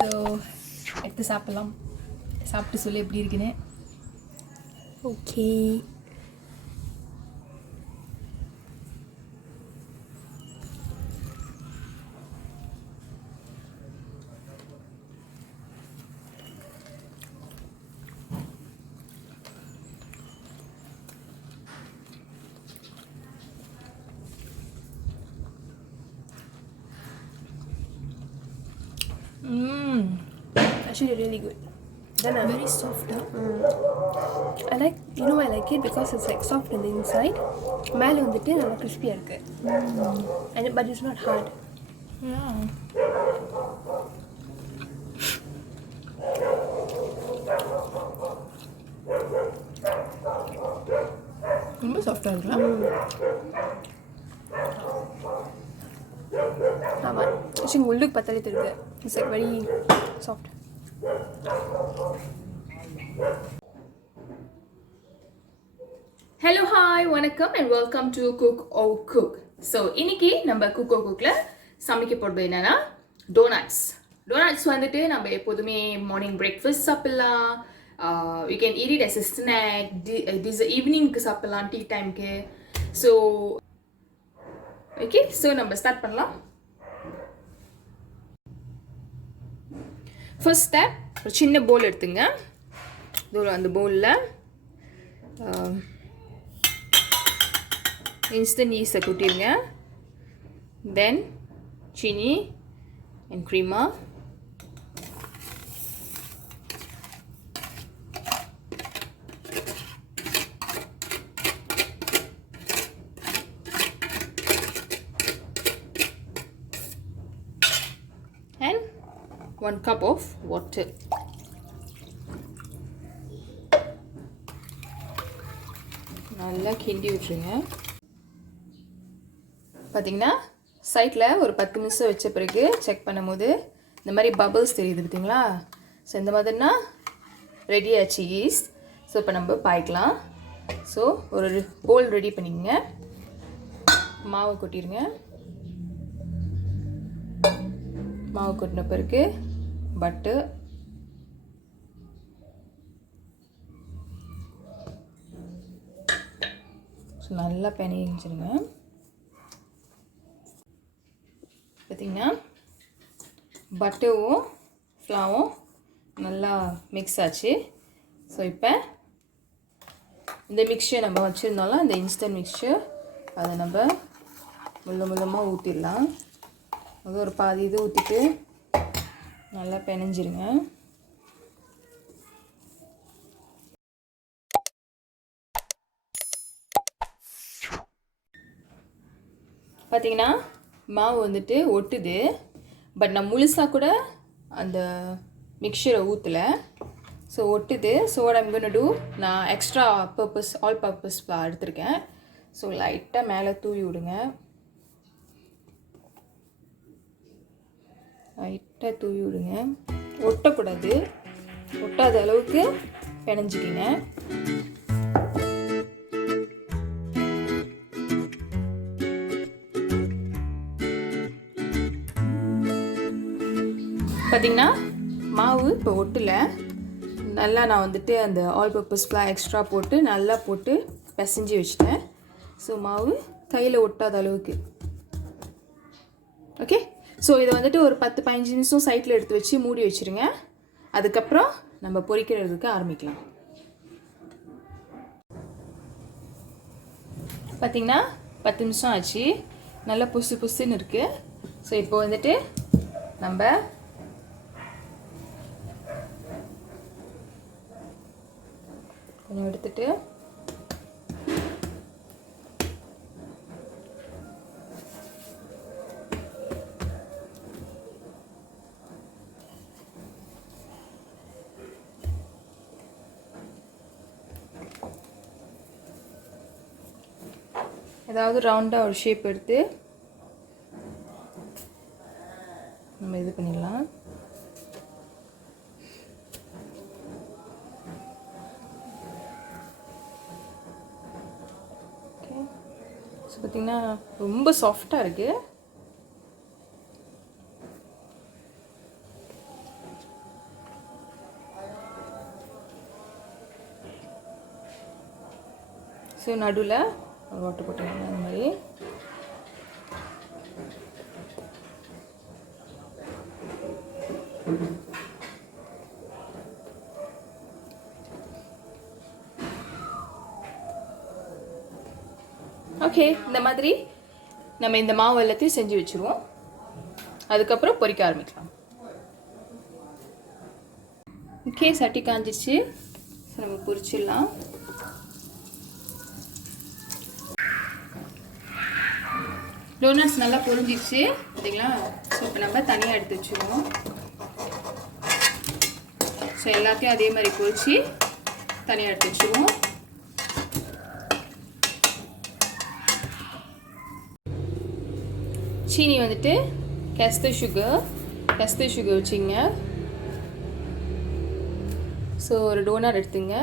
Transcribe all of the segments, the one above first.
So எடுத்து சாப்பிட்லாம். சாப்பிட்டு சொல்லி எப்படி இருக்குன்னு. Okay. Actually really good. Then very soft. I like, I like it because it's like soft on the inside. மேல வந்துட்டு நல்லா crispy-ஆ இருக்கு. But it's not hard. Yeah. ரொம்ப சாஃப்டா இருக்குல்ல? ஆமா. actually உள்ளுக்கு பார்த்தாலே தெரியுது. It's like very soft. Hello, hi, வணக்கம் and welcome to Cook or Cook. So, இன்னைக்கு நம்ம Cook or Cookல சமைக்க போறது என்னன்னா donuts. Donuts வந்துட்டு நம்ம எப்போதுமே மார்னிங் பிரேக்ஃபாஸ்ட் சாப்பிடலாம். You can eat it as a snack. This ஈவினிங்க்கு சாப்பிடலாம், டீ டைம்க்கு. So, okay, so நம்ம ஸ்டார்ட் பண்ணலாம். ஃபர்ஸ்ட் ஸ்டெப், ஒரு சின்ன பவுல் எடுத்துங்க. அந்த பவுலில் இன்ஸ்டன்ட் ஈஸ்ட்டை கொட்டிடுங்க. தென் சீனி and crema, and 1 cup of water. நல்லா கிண்டி விட்டுருங்க. பார்த்தீங்கன்னா சைட்டில் ஒரு 10 நிமிஷம் வச்ச பிறகு செக் பண்ணும்போது இந்த மாதிரி பபிள்ஸ் தெரியுது பார்த்தீங்களா? ஸோ இந்த மாதிரினா ரெடி ஆச்சு ஈஸ்ட். ஸோ இப்போ நம்ம பாய்க்கலாம். ஸோ ஒரு போல் ரெடி பண்ணிக்கங்க. மாவு கொட்டிடுங்க. மாவு கொட்டின பிறகு பட்டர், நல்லா பெனஞ்சிருங்க. பார்த்தீங்கன்னா பட்டரும் ஃப்ளவரும் நல்லா மிக்ஸ் ஆச்சு. ஸோ இப்போ இந்த மிக்சர் நம்ம வச்சுருந்தோம்ல, இந்த இன்ஸ்டன்ட் மிக்சர், அதை நம்ம முள்ளமாக ஊற்றிடலாம். அது ஒரு பாதி இது ஊற்றிட்டு நல்லா பெனஞ்சிருங்க. பார்த்தீங்கன்னா மாவு வந்துட்டு ஒட்டுது. பட் நான் முழுசாக கூட அந்த மிக்சரை ஊற்றலை. ஸோ ஒட்டுது. So what I'm gonna do, நான் எக்ஸ்ட்ரா ஆல் பர்பஸ் ஃப்ளார் எடுத்திருக்கேன். ஸோ லைட்டாக மேலே தூவி விடுங்க. லைட்டாக தூவி விடுங்க. ஒட்டக்கூடாது. ஒட்டாத அளவுக்கு பிணைஞ்சிக்கிங்க. பார்த்தீங்கன்னா மாவு இப்போ ஒட்டலை. நல்லா நான் வந்துட்டு அந்த ஆல் பர்பஸ் ஃப்ளார் எக்ஸ்ட்ரா போட்டு நல்லா போட்டு பிசைஞ்சு வச்சுட்டேன். ஸோ மாவு கையில் ஒட்டாத அளவுக்கு. ஓகே. ஸோ இதை வந்துட்டு ஒரு 10-15 நிமிஷம் சைட்டில் எடுத்து வச்சு மூடி வச்சுருங்க. அதுக்கப்புறம் நம்ம பொரிக்கிறதுக்கு ஆரம்பிக்கலாம். பார்த்திங்கன்னா 10 நிமிஷம் ஆச்சு. நல்லா புசுன்னு இருக்குது. ஸோ இப்போ வந்துட்டு நம்ம கொஞ்சம் எடுத்துட்டு ஏதாவது ரவுண்டாக ஒரு ஷேப் எடுத்து நம்ம இது பண்ணிடலாம். ஓகே. ஸோ பார்த்திங்கன்னா ரொம்ப சாஃப்டாக இருக்குது. ஸோ நடுவில் ஒரு ஓட்டை போட்டுக்கோங்க அந்த மாதிரி. ஓகே, இந்த மாதிரி நம்ம இந்த மாவு எல்லாத்தையும் செஞ்சு வச்சுருவோம். அதுக்கப்புறம் பொரிக்க ஆரம்பிக்கலாம். ஓகே, சட்டி காஞ்சிச்சு. ஸோ நம்ம பொரிச்சிடலாம். டோனட்ஸ் நல்லா பொரிஞ்சிச்சு பார்த்தீங்களா? ஸோ இப்போ நம்ம தனியாக எடுத்து வச்சுருவோம். ஸோ எல்லாத்தையும் அதே மாதிரி பொரிச்சு தனியாக எடுத்து வச்சுருவோம். சீனி வந்துட்டு கஸ்தூரி சுகர் வச்சிங்க. ஸோ ஒரு டோனட் எடுத்துங்க.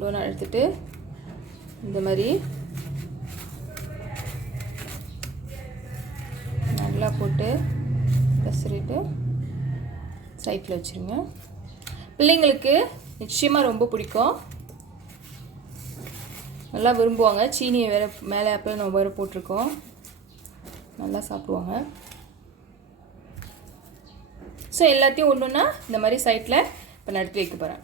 டோனட் எடுத்துட்டு இந்த மாதிரி நல்லா போட்டு கசரிட்டு சைட்டில் வச்சுருங்க. பிள்ளைங்களுக்கு நிச்சயமாக ரொம்ப பிடிக்கும், நல்லா விரும்புவாங்க. சீனியை வேறு மேலே அப்போ நம்ம வேறு போட்டிருக்கோம், நல்லா சாப்பிடுவாங்க. ஸோ எல்லாத்தையும் ஒன்றுன்னா இந்த மாதிரி சைட்டில் இப்போ நான் எடுத்து வைக்க போகிறேன்.